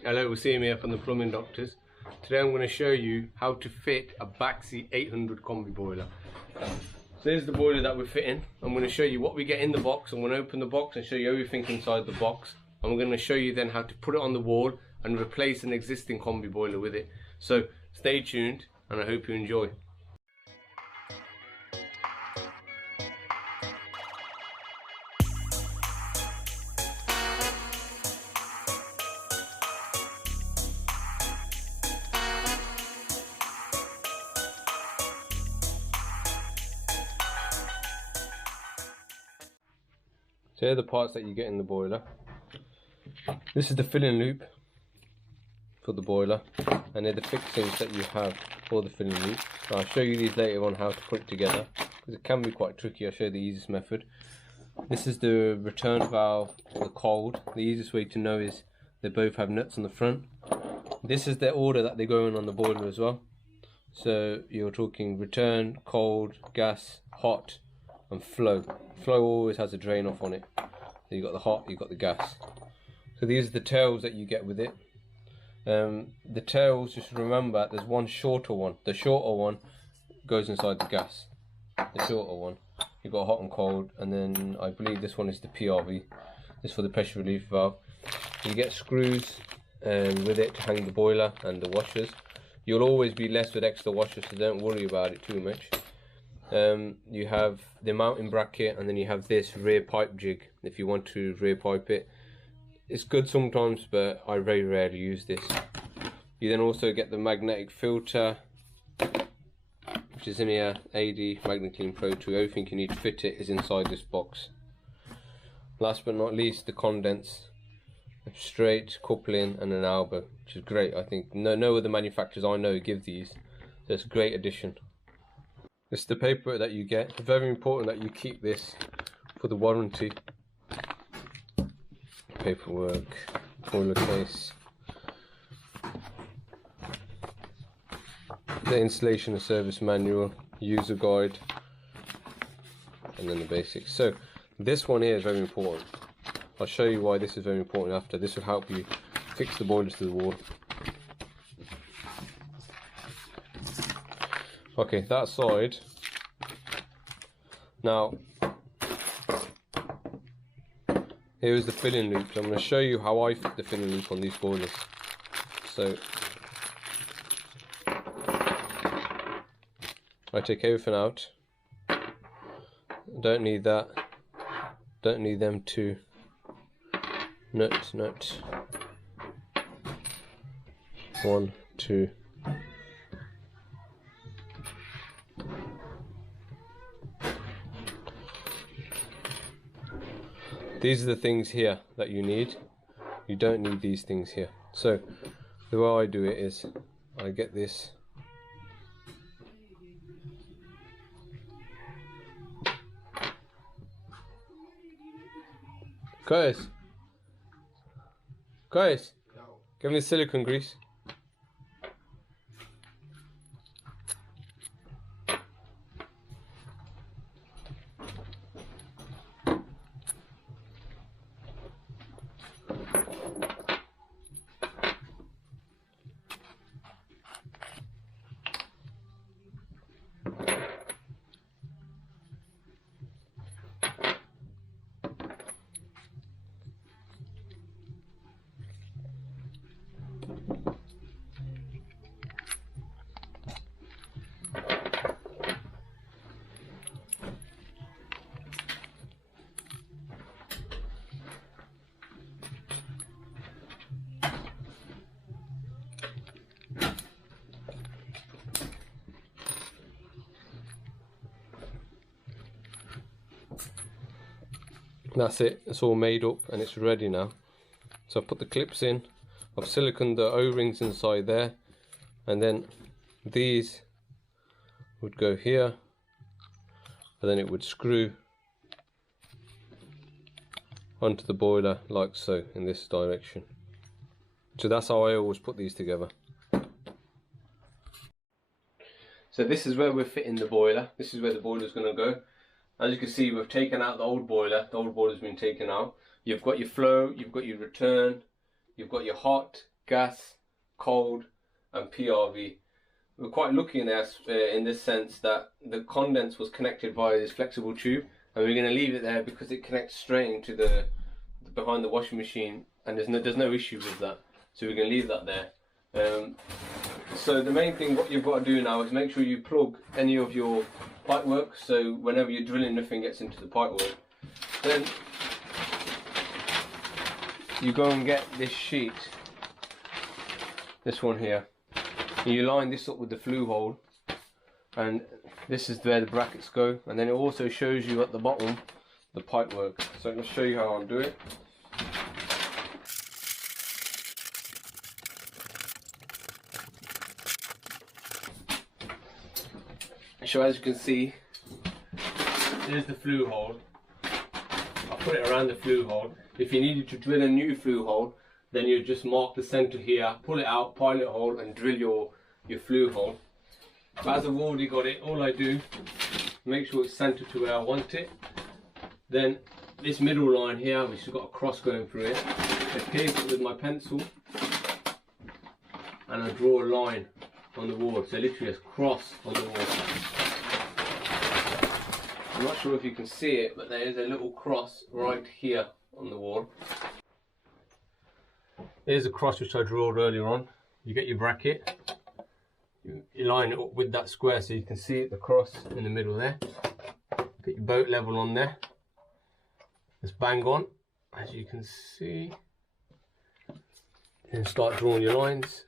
Hello, we're seeing here from the Plumbing Doctors. Today I'm going to show you how to fit a Baxi 800 Combi Boiler. So here's the boiler that we're fitting. I'm going to show you what we get in the box. I'm going to open the box and show you everything inside the box. I'm going to show you then how to put it on the wall and replace an existing Combi Boiler with it. So stay tuned and I hope you enjoy. So here are the parts that you get in the boiler. This is the filling loop for the boiler, and they're the fixings that you have for the filling loop. I'll show you these later on how to put it together, because it can be quite tricky. I'll show you the easiest method. This is the return valve for the cold. The easiest way to know is they both have nuts on the front. This is the order that they go in on the boiler as well. So you're talking return, cold, gas, hot, and flow. Flow always has a drain off on it. So you got the hot, you got the gas. So these are the tails that you get with it. The tails, just remember, there's one shorter one. The shorter one goes inside the gas. The shorter one. You've got hot and cold, and then I believe this one is the PRV. This is for the pressure relief valve. You get screws with it to hang the boiler and the washers. You'll always be left with extra washers, so don't worry about it too much. You have the mounting bracket, and then you have this rear pipe jig if you want to rear pipe it. It's good sometimes, but I very rarely use this. You then also get the magnetic filter, which is in here, Adey MagnaClean Pro 2. Everything you need to fit it is inside this box. Last but not least, the condense, a straight coupling and an elbow, which is great. I think no other manufacturers I know give these, so it's a great addition. This is the paper that you get. It's very important that you keep this for the warranty. Paperwork, boiler case, the installation and service manual, user guide, and then the basics. So this one here is very important. I'll show you why this is very important after. This will help you fix the boilers to the wall. Okay, that side. Now, here is the filling loop. So I'm going to show you how I fit the filling loop on these boilers. So, I take everything out. Don't need that. Don't need them two. Nut. 1, 2. These are the things here that you need. You don't need these things here. So the way I do it is I get this. Guys, give me the silicone grease. That's it, it's all made up and it's ready now. So I've put the clips in, I've siliconed the O-rings inside there, and then these would go here, and then it would screw onto the boiler like so, in this direction. So that's how I always put these together. So this is where we're fitting the boiler. This is where the boiler is going to go. As you can see, we've taken out the old boiler. The old boiler's been taken out. You've got your flow, you've got your return, you've got your hot, gas, cold and PRV. We're quite lucky in this sense that the condense was connected via this flexible tube, and we're going to leave it there because it connects straight into the behind the washing machine, and there's no issue with that, so we're going to leave that there. So the main thing what you've got to do now is make sure you plug any of your pipe work, so whenever you're drilling nothing gets into the pipe work. Then you go and get this sheet, this one here, and you line this up with the flue hole, and this is where the brackets go, and then it also shows you at the bottom the pipe work. So I'm going to show you how I'll do it. So as you can see, there's the flue hole. I'll put it around the flue hole. If you needed to drill a new flue hole, then you just mark the center here, pull it out, pilot hole, and drill your flue hole. But as I've already got it, all I do, make sure it's centered to where I want it. Then this middle line here, which has got a cross going through it, I pierce it with my pencil, and I draw a line on the wall. So literally a cross on the wall. I'm not sure if you can see it, but there is a little cross right here on the wall. Here's a cross which I drew earlier on. You get your bracket, you line it up with that square so you can see it, the cross in the middle there. Get your boat level on there. Just bang on, as you can see. Then start drawing your lines.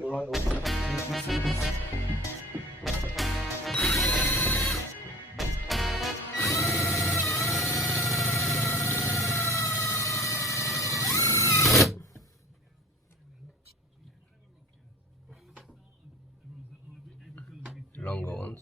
Right over. You can see this. Longer ones.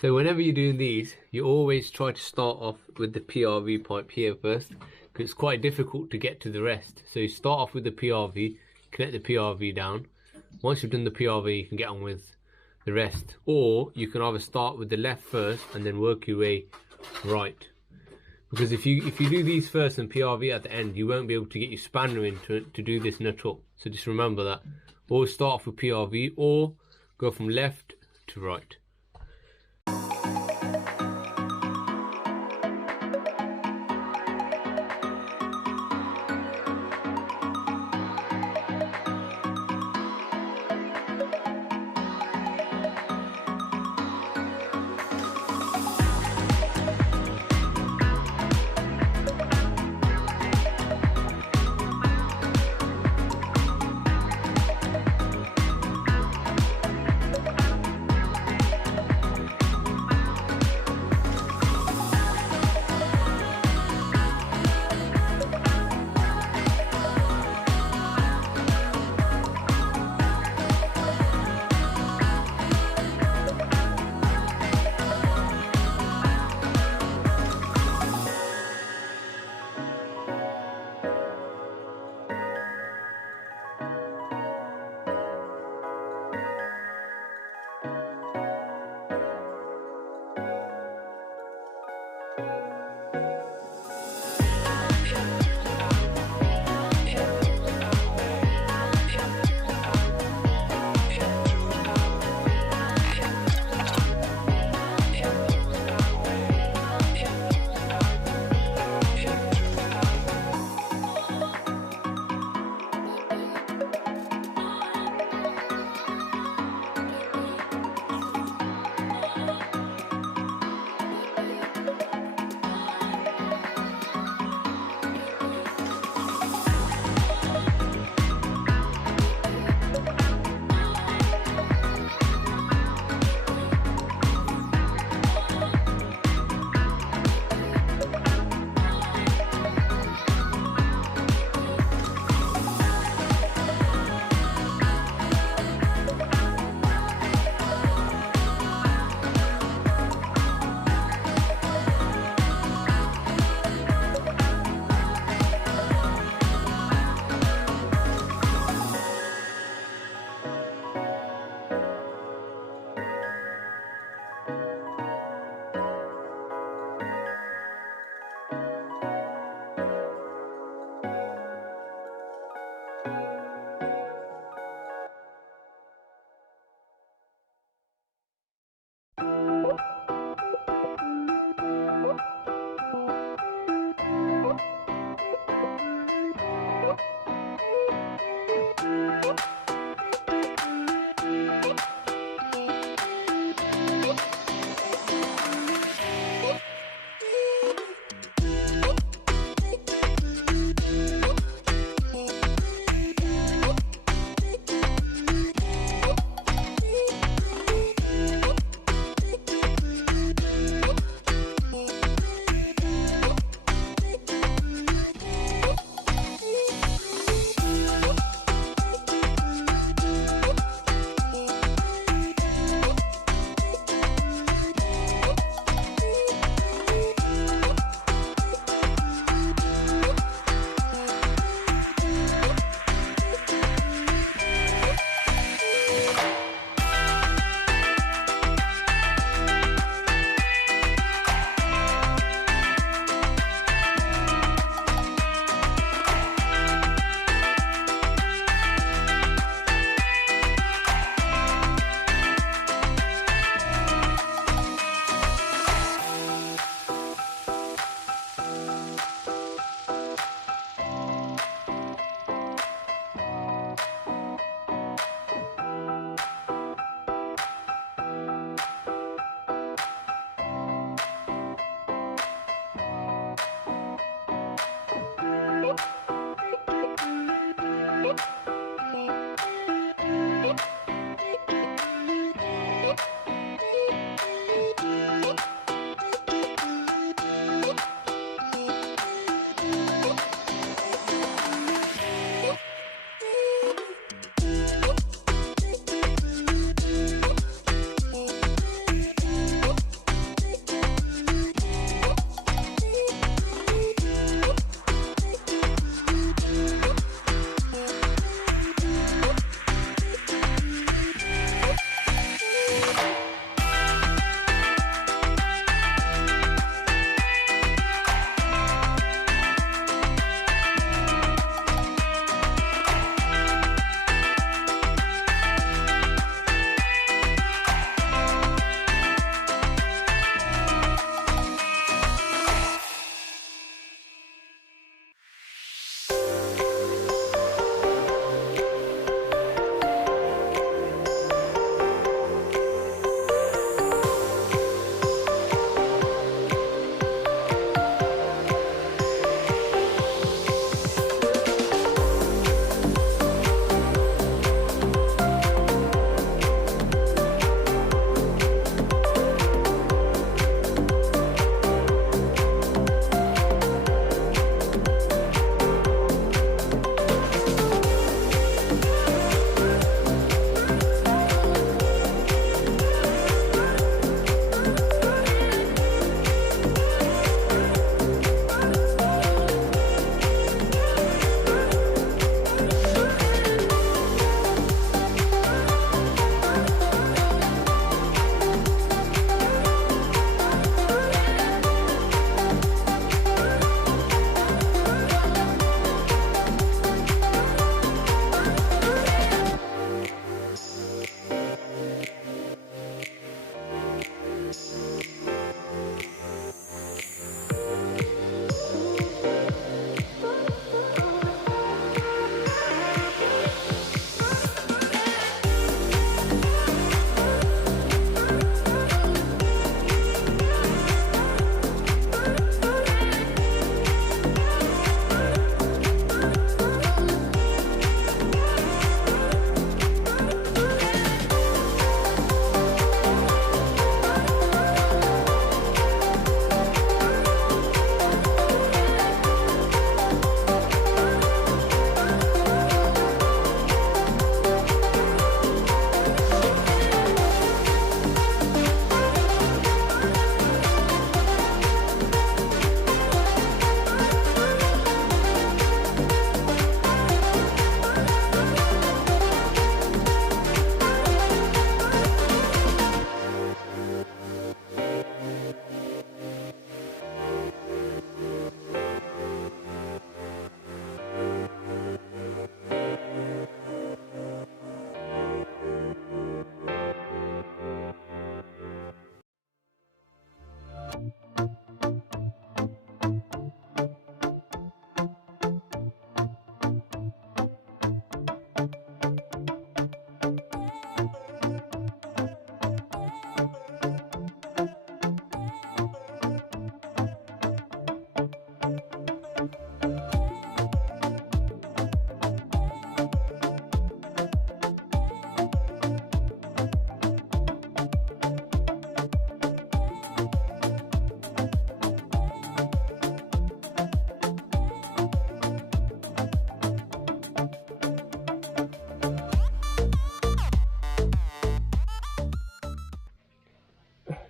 So whenever you're doing these, you always try to start off with the PRV pipe here first, because it's quite difficult to get to the rest. So you start off with the PRV, connect the PRV down. Once you've done the PRV, you can get on with the rest. Or you can either start with the left first and then work your way right. Because if you do these first and PRV at the end, you won't be able to get your spanner in to do this nut up. So just remember that. Always start off with PRV or go from left to right.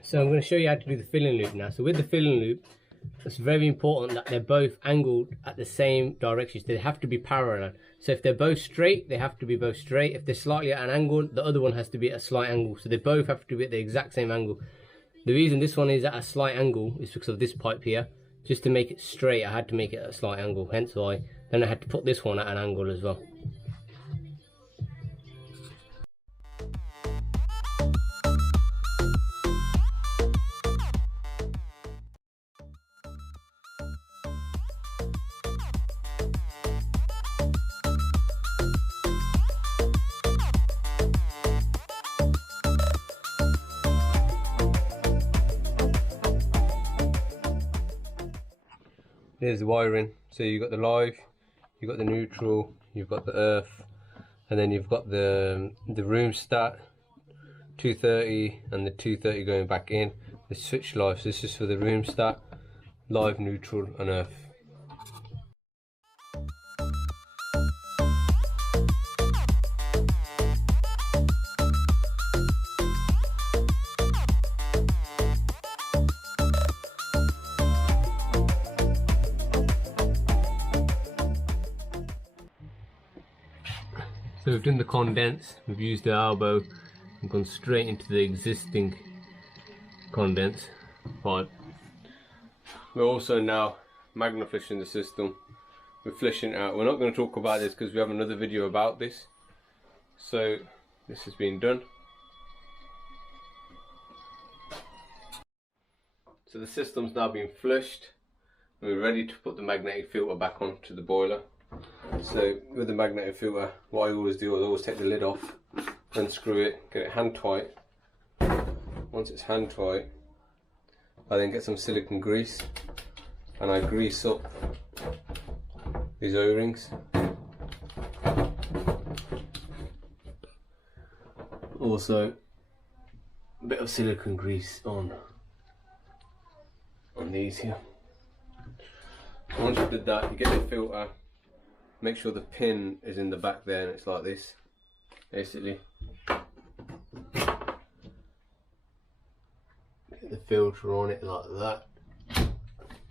So I'm going to show you how to do the filling loop now. So with the filling loop, it's very important that they're both angled at the same direction. They have to be parallel. So if they're both straight, they have to be both straight. If they're slightly at an angle, the other one has to be at a slight angle. So they both have to be at the exact same angle. The reason this one is at a slight angle is because of this pipe here. Just to make it straight, I had to make it at a slight angle, hence why. Then I had to put this one at an angle as well. There's the wiring. So you've got the live, you've got the neutral, you've got the earth, and then you've got the room stat 230 and the 230 going back in. The switch live, so this is for the room stat, live, neutral and earth. So we've done the condense, we've used the elbow and gone straight into the existing condense pipe. We're also now MagnaFlushing the system. We're flushing it out. We're not going to talk about this because we have another video about this. So this has been done. So the system's now been flushed. We're ready to put the magnetic filter back onto the boiler. So with the magnetic filter, what I always do is always take the lid off, unscrew it, get it hand tight. Once it's hand tight, I then get some silicone grease and I grease up these O-rings. Also a bit of silicone grease on these here. Once you've did that, you get the filter. Make sure the pin is in the back there and it's like this, basically. Get the filter on it like that.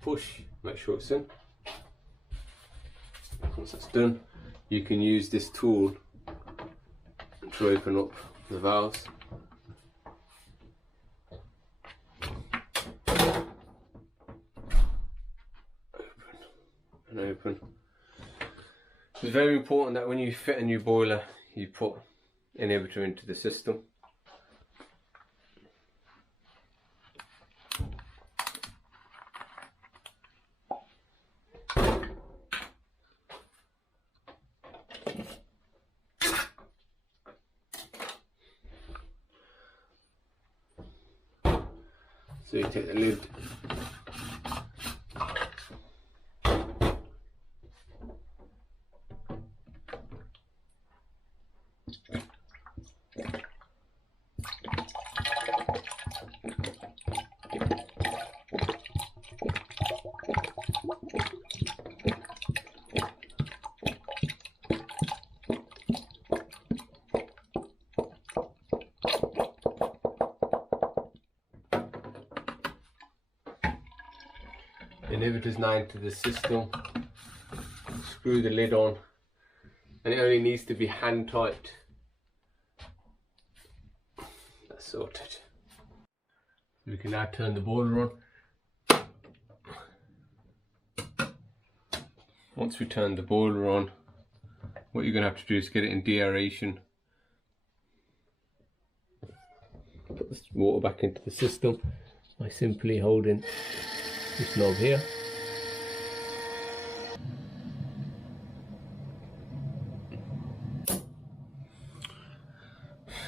Push, make sure it's in. Once that's done, you can use this tool to open up the valves. Open and open. It's very important that when you fit a new boiler, you put inhibitor into the system. So you take the lid . Inhibitor's now into the system. Screw the lid on, and it only needs to be hand tight. That's sorted. We can now turn the boiler on. Once we turn the boiler on, what you're going to have to do is get it in deaeration. Put this water back into the system by simply holding this knob here.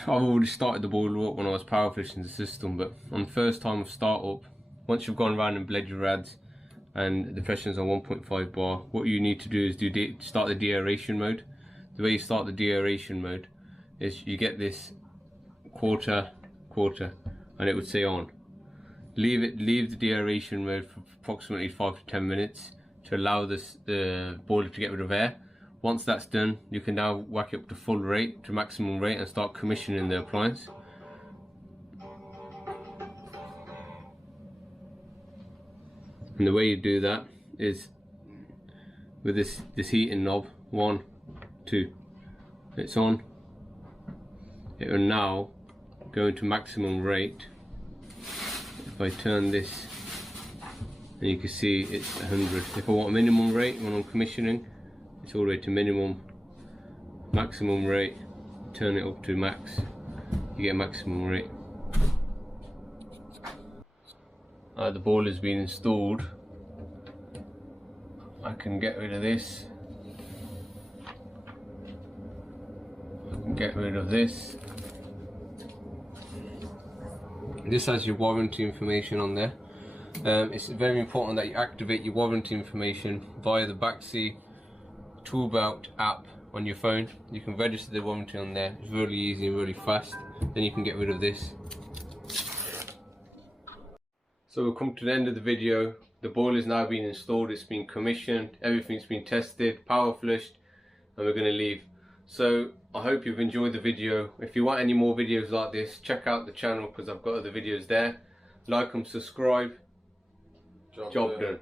I've already started the boiler up when I was power flushing the system, but on the first time of start up, once you've gone around and bled your rads and the pressure's on 1.5 bar, what you need to do is start the deaeration mode. The way you start the deaeration mode is you get this quarter, and it would say on. Leave the deaeration mode for approximately 5 to 10 minutes to allow the boiler to get rid of air. Once that's done, you can now whack it up to full rate, to maximum rate, and start commissioning the appliance. And the way you do that is with this heating knob. 1, 2, it's on. It will now go into maximum rate. If I turn this, and you can see it's 100. If I want a minimum rate when I'm commissioning, it's all the way to minimum. Maximum rate, turn it up to max, you get maximum rate. The boiler's been installed. I can get rid of this. I can get rid of this. This has your warranty information on there. It's very important that you activate your warranty information via the Baxi tool belt app on your phone. You can register the warranty on there. It's really easy and really fast. Then you can get rid of this. So we've come to the end of the video. The boiler's now been installed, it's been commissioned, everything's been tested, power flushed, and we're going to leave. So I hope you've enjoyed the video. If you want any more videos like this, check out the channel because I've got other videos there. Like and subscribe. Job done.